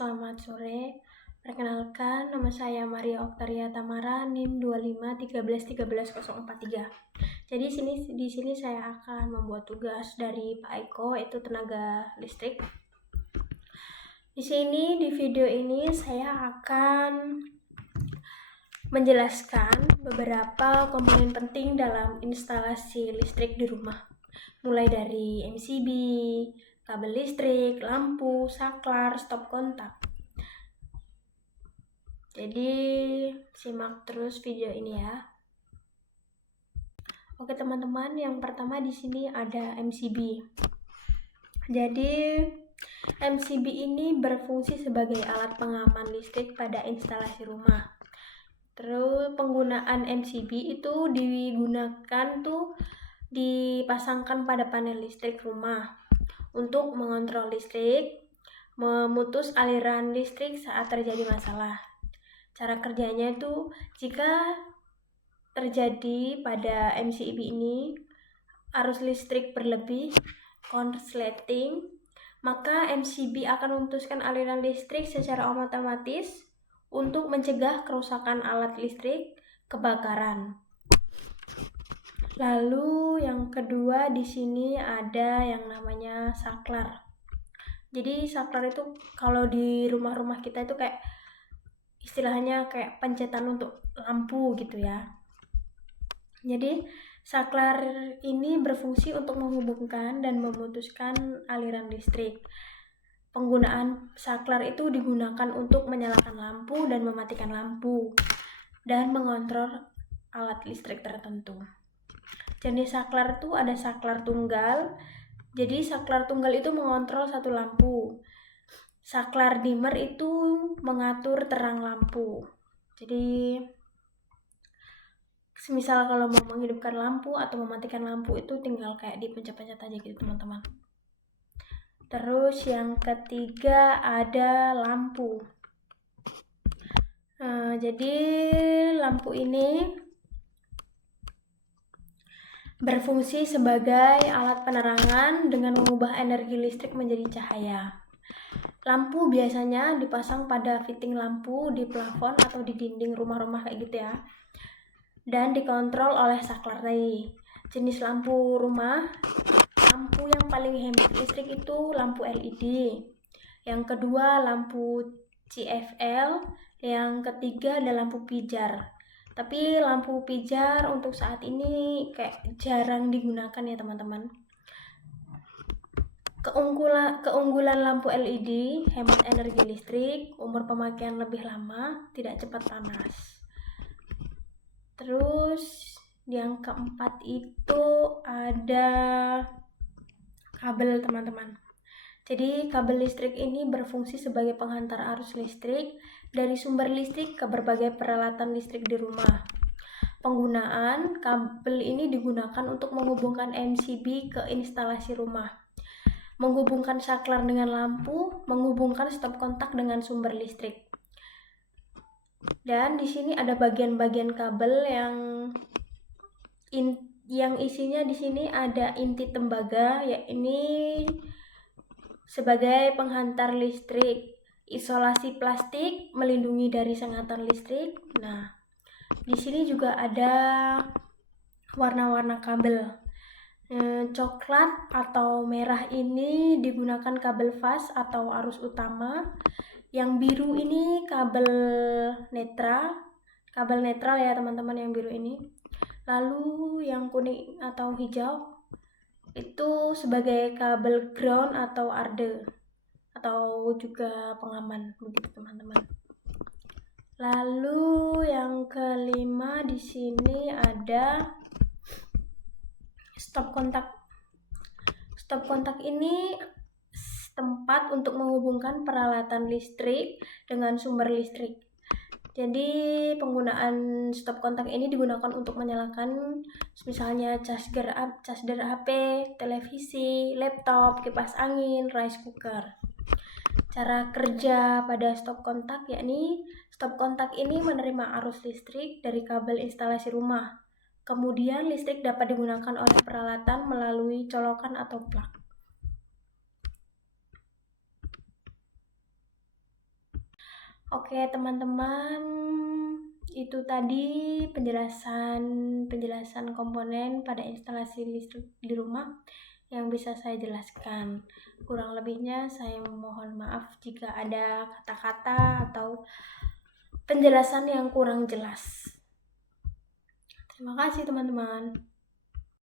selamat sore. Perkenalkan, nama saya Maria Oktaria Tamara, NIM 2513131043. Jadi di sini saya akan membuat tugas dari Pak Eko, yaitu tenaga listrik. Di sini di video ini saya akan menjelaskan beberapa komponen penting dalam instalasi listrik di rumah, mulai dari MCB, kabel listrik, lampu, saklar, stop kontak. Jadi simak terus video ini ya. Oke teman-teman, yang pertama di sini ada MCB. Jadi MCB ini berfungsi sebagai alat pengaman listrik pada instalasi rumah. Terus penggunaan MCB itu dipasangkan pada panel listrik rumah untuk mengontrol listrik, memutus aliran listrik saat terjadi masalah. Cara kerjanya itu, jika terjadi pada MCB ini arus listrik berlebih, konsleting, maka MCB akan memutuskan aliran listrik secara otomatis untuk mencegah kerusakan alat listrik, kebakaran. Lalu yang kedua di sini ada yang namanya saklar. Jadi saklar itu kalau di rumah-rumah kita itu kayak istilahnya kayak pencetan untuk lampu gitu ya. Jadi saklar ini berfungsi untuk menghubungkan dan memutuskan aliran listrik. Penggunaan saklar itu digunakan untuk menyalakan lampu dan mematikan lampu dan mengontrol alat listrik tertentu. Jenis saklar itu ada saklar tunggal. Jadi saklar tunggal itu mengontrol satu lampu. Saklar dimmer itu mengatur terang lampu. Jadi semisal kalau mau menghidupkan lampu atau mematikan lampu itu tinggal kayak dipencet-pencet aja gitu teman-teman. Terus yang ketiga ada lampu. Jadi lampu ini berfungsi sebagai alat penerangan dengan mengubah energi listrik menjadi cahaya. Lampu biasanya dipasang pada fitting lampu di plafon atau di dinding rumah-rumah kayak gitu ya, dan dikontrol oleh saklar tadi. Jenis lampu rumah, lampu yang paling hemat listrik itu lampu LED. Yang kedua lampu CFL, yang ketiga ada lampu pijar. Tapi lampu pijar untuk saat ini kayak jarang digunakan ya teman-teman. Keunggulan lampu LED, hemat energi listrik, umur pemakaian lebih lama, tidak cepat panas. Terus yang keempat itu ada kabel teman-teman. Jadi kabel listrik ini berfungsi sebagai penghantar arus listrik dari sumber listrik ke berbagai peralatan listrik di rumah. Penggunaan kabel ini digunakan untuk menghubungkan MCB ke instalasi rumah, menghubungkan saklar dengan lampu, menghubungkan stop kontak dengan sumber listrik. Dan di sini ada bagian-bagian kabel yang isinya di sini ada inti tembaga, ya ini sebagai penghantar listrik, isolasi plastik melindungi dari sengatan listrik. Nah, di sini juga ada warna-warna kabel. Coklat atau merah ini digunakan kabel fast atau arus utama. Yang biru ini kabel netral ya teman-teman, yang biru ini. Lalu yang kuning atau hijau itu sebagai kabel ground atau arde atau juga pengaman begitu teman-teman. Lalu yang kelima di sini ada stop kontak. Stop kontak ini tempat untuk menghubungkan peralatan listrik dengan sumber listrik. Jadi penggunaan stop kontak ini digunakan untuk menyalakan misalnya charger HP, televisi, laptop, kipas angin, rice cooker. Cara kerja pada stop kontak yakni stop kontak ini menerima arus listrik dari kabel instalasi rumah. Kemudian listrik dapat digunakan oleh peralatan melalui colokan atau plug. Oke teman-teman, itu tadi penjelasan komponen pada instalasi listrik di rumah yang bisa saya jelaskan. Kurang lebihnya saya mohon maaf jika ada kata-kata atau penjelasan yang kurang jelas. Terima kasih teman-teman.